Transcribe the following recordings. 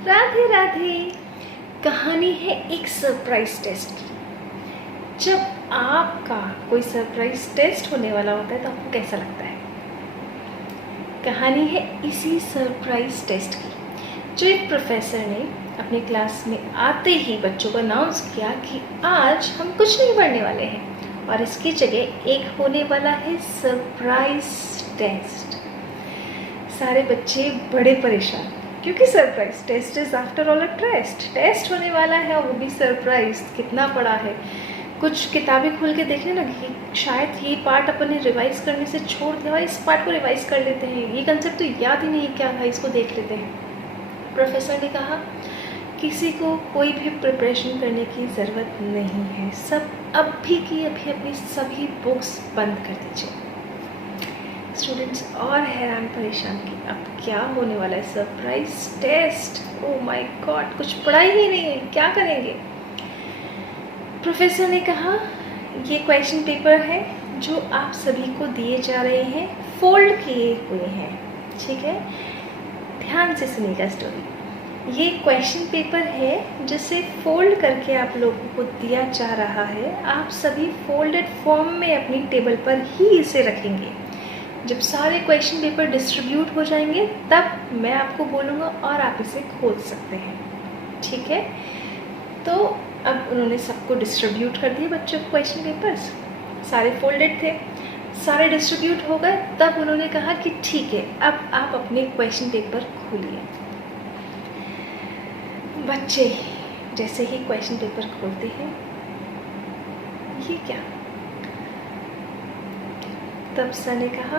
राधे राधे। कहानी है एक सरप्राइज टेस्ट की। जब आपका कोई सरप्राइज टेस्ट होने वाला होता है तो आपको कैसा लगता है? कहानी है इसी सरप्राइज टेस्ट की, जो एक प्रोफेसर ने अपने क्लास में आते ही बच्चों को अनाउंस किया कि आज हम कुछ नहीं पढ़ने वाले हैं और इसकी जगह एक होने वाला है सरप्राइज टेस्ट। सारे बच्चे बड़े परेशान, क्योंकि surprise test is after all a test होने वाला है और वो भी सरप्राइज। कितना पढ़ा है, कुछ किताबें खोल के देखने लगे कि शायद ये पार्ट अपन ने रिवाइज करने से छोड़ दिया, इस पार्ट को रिवाइज कर लेते हैं, ये कंसेप्ट तो याद ही नहीं क्या था, इसको देख लेते हैं। प्रोफेसर ने कहा किसी को कोई भी प्रिपरेशन करने की ज़रूरत नहीं है, सब अभी की अभी अपनी सभी बुक्स बंद कर दीजिए। स्टूडेंट्स और हैरान परेशान कि अब क्या होने वाला है, surprise test. Oh my God, कुछ पढ़ाई ही नहीं है, क्या करेंगे? प्रोफेसर ने कहा ये क्वेश्चन पेपर है जो आप सभी को दिए जा रहे हैं, फोल्ड किए हुए हैं, ठीक है? ध्यान से सुनिएगा स्टोरी। ये क्वेश्चन पेपर है जिसे फोल्ड करके आप लोगों को दिया जा रहा है। आप सभी फोल्डेड फॉर्म में अपनी टेबल पर ही इसे रखेंगे। जब सारे क्वेश्चन पेपर डिस्ट्रीब्यूट हो जाएंगे तब मैं आपको बोलूँगा और आप इसे खोज सकते हैं, ठीक है? तो अब उन्होंने सबको डिस्ट्रीब्यूट कर दिए बच्चों को क्वेश्चन पेपर्स, सारे फोल्डेड थे, सारे डिस्ट्रीब्यूट हो गए। तब उन्होंने कहा कि ठीक है, अब आप अपने क्वेश्चन पेपर खोलिए। बच्चे जैसे ही क्वेश्चन पेपर खोलते हैं, ये क्या? तब सर ने कहा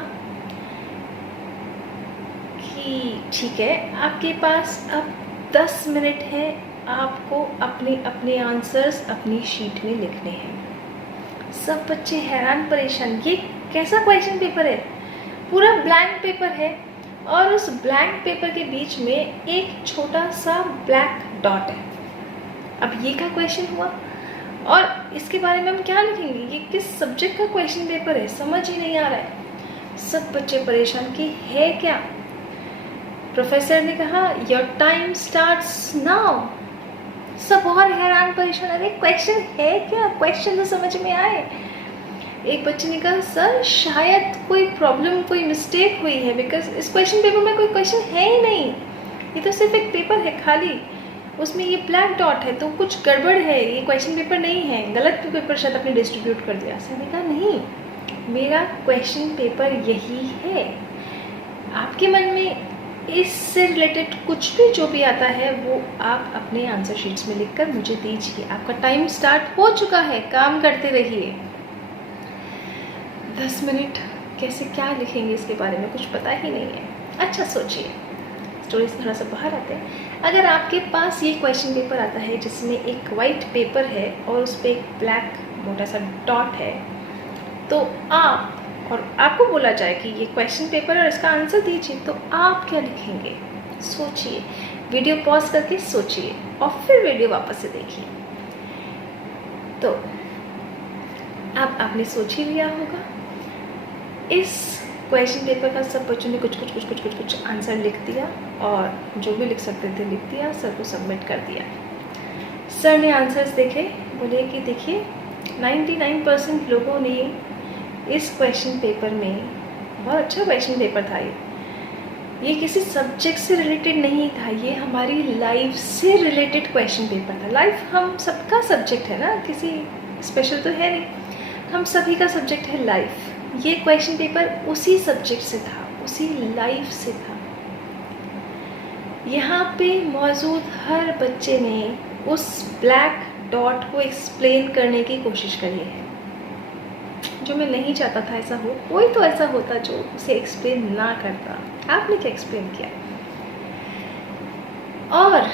कि ठीक है, आपके पास अब 10 मिनट है, आपको अपने अपने आंसर्स अपनी शीट में लिखने हैं। सब बच्चे हैरान परेशान, ये कैसा क्वेश्चन पेपर है? पूरा ब्लैंक पेपर है और उस ब्लैंक पेपर के बीच में एक छोटा सा ब्लैक डॉट है। अब ये क्या क्वेश्चन हुआ और इसके बारे में हम क्या लिखेंगे? ये किस सब्जेक्ट का क्वेश्चन पेपर है, समझ ही नहीं आ रहा है। सब बच्चे परेशान कि है क्या? प्रोफेसर ने कहा योर टाइम स्टार्ट्स नाउ। सब और हैरान परेशान, अरे क्वेश्चन है क्या, क्वेश्चन तो समझ में आए। एक बच्चे ने कहा सर शायद कोई प्रॉब्लम, कोई मिस्टेक हुई है, बिकॉज इस क्वेश्चन पेपर में कोई क्वेश्चन है ही नहीं, ये तो सिर्फ एक पेपर है खाली, उसमें ये ब्लैक डॉट है, तो कुछ गड़बड़ है, ये क्वेश्चन पेपर नहीं है, गलत पेपर शायद आपने डिस्ट्रीब्यूट कर दिया। सर ने कहा नहीं, मेरा क्वेश्चन पेपर यही है। आपके मन में इससे रिलेटेड कुछ भी जो भी आता है वो आप अपने आंसर शीट्स में लिखकर मुझे दीजिए। आपका टाइम स्टार्ट हो चुका है, काम करते रहिए। 10 मिनट कैसे क्या लिखेंगे इसके बारे में कुछ पता ही नहीं है। अच्छा सोचिए, स्टोरी से थोड़ा सा बाहर आते हैं। अगर आपके पास ये क्वेश्चन पेपर आता है जिसमें एक वाइट पेपर है और उस पर एक ब्लैक मोटा सा डॉट है, तो आप और आपको बोला जाए कि ये क्वेश्चन पेपर है और इसका आंसर दीजिए, तो आप क्या लिखेंगे? सोचिए, वीडियो पॉज करके सोचिए और फिर वीडियो वापस से देखिए। तो अब आपने सोच ही लिया होगा। इस क्वेश्चन पेपर का सब बच्चों ने कुछ आंसर लिख दिया और जो भी लिख सकते थे लिख दिया, सर को सबमिट कर दिया। सर ने आंसर्स देखे, बोले कि देखिए 99% लोगों ने इस क्वेश्चन पेपर में, बहुत अच्छा क्वेश्चन पेपर था ये किसी सब्जेक्ट से रिलेटेड नहीं था, ये हमारी लाइफ से रिलेटेड क्वेश्चन पेपर था। लाइफ हम सबका सब्जेक्ट है ना, किसी स्पेशल तो है नहीं, हम सभी का सब्जेक्ट है लाइफ। ये क्वेश्चन पेपर उसी सब्जेक्ट से था, उसी लाइफ से था। यहाँ पे मौजूद हर बच्चे ने उस ब्लैक डॉट को एक्सप्लेन करने की कोशिश करी है, जो मैं नहीं चाहता था ऐसा हो। कोई तो ऐसा होता जो उसे एक्सप्लेन ना करता, आपने क्या एक्सप्लेन किया? और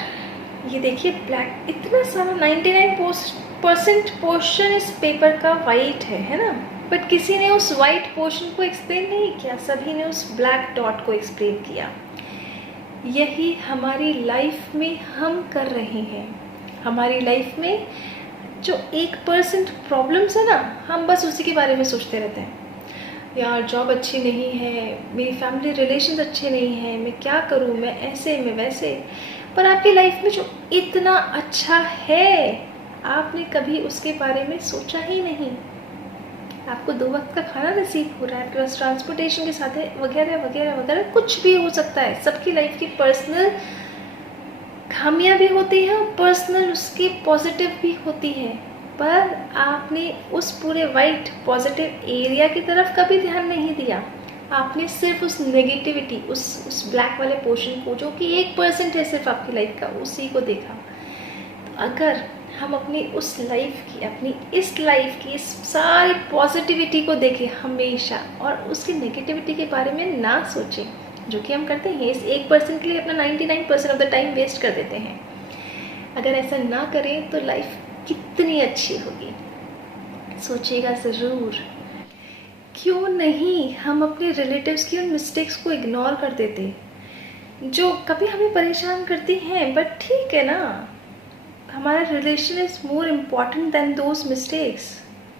ये देखिए ब्लैक, इतना सारा 99% पोर्शन इस पेपर का वाइट है ना, बट किसी ने उस वाइट पोर्शन को एक्सप्लेन नहीं किया, सभी ने उस ब्लैक डॉट को एक्सप्लेन किया। यही हमारी लाइफ में हम कर रहे हैं। हमारी लाइफ में जो 1% प्रॉब्लम्स है ना, हम बस उसी के बारे में सोचते रहते हैं। यार जॉब अच्छी नहीं है, मेरी फैमिली रिलेशंस अच्छे नहीं हैं, मैं क्या करूँ, मैं ऐसे मैं वैसे, पर आपकी लाइफ में जो इतना अच्छा है, आपने कभी उसके बारे में सोचा ही नहीं। आपको 2 वक्त का खाना नसीब हो रहा है, आपके पास ट्रांसपोर्टेशन के साथ है, वगैरह वगैरह वगैरह, कुछ भी हो सकता है। सबकी लाइफ की पर्सनल खामियां भी होती हैं और पर्सनल उसकी पॉजिटिव भी होती है, पर आपने उस पूरे वाइट पॉजिटिव एरिया की तरफ कभी ध्यान नहीं दिया। आपने सिर्फ उस नेगेटिविटी, उस ब्लैक वाले पोर्शन को, जो कि 1% है सिर्फ आपकी लाइफ का, उसी को देखा। तो अगर हम अपनी उस लाइफ की, अपनी इस लाइफ की इस सारी पॉजिटिविटी को देखें हमेशा, और उसकी नेगेटिविटी के बारे में ना सोचें, जो कि हम करते हैं, इस 1% के लिए अपना 99% ऑफ द टाइम वेस्ट कर देते हैं। अगर ऐसा ना करें तो लाइफ कितनी अच्छी होगी, सोचिएगा ज़रूर। क्यों नहीं हम अपने रिलेटिव्स की उन मिस्टेक्स को इग्नोर कर देते जो कभी हमें परेशान करती हैं, बट ठीक है ना, हमारा relation is more important than those mistakes.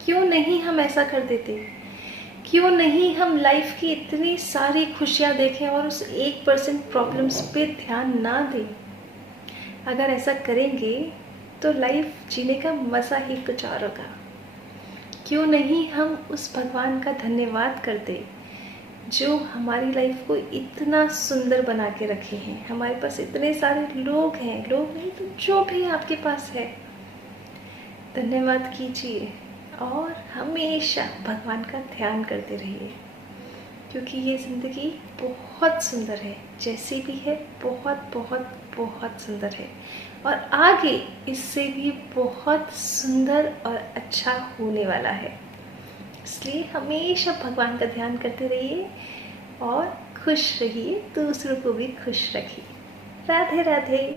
क्यों नहीं हम ऐसा कर देते? क्यों नहीं हम लाइफ की इतनी सारी खुशियाँ देखें और उस 1% प्रॉब्लम्स पे ध्यान ना दें? अगर ऐसा करेंगे तो लाइफ जीने का मज़ा ही कुछ और होगा। क्यों नहीं हम उस भगवान का धन्यवाद करते जो हमारी लाइफ को इतना सुंदर बना के रखे हैं। हमारे पास इतने सारे लोग हैं, लोग नहीं तो जो भी आपके पास है, धन्यवाद कीजिए और हमेशा भगवान का ध्यान करते रहिए, क्योंकि ये ज़िंदगी बहुत सुंदर है, जैसी भी है बहुत बहुत बहुत सुंदर है, और आगे इससे भी बहुत सुंदर और अच्छा होने वाला है। इसलिए हमेशा भगवान का ध्यान करते रहिए और खुश रहिए, दूसरों को भी खुश रखिए। राधे राधे।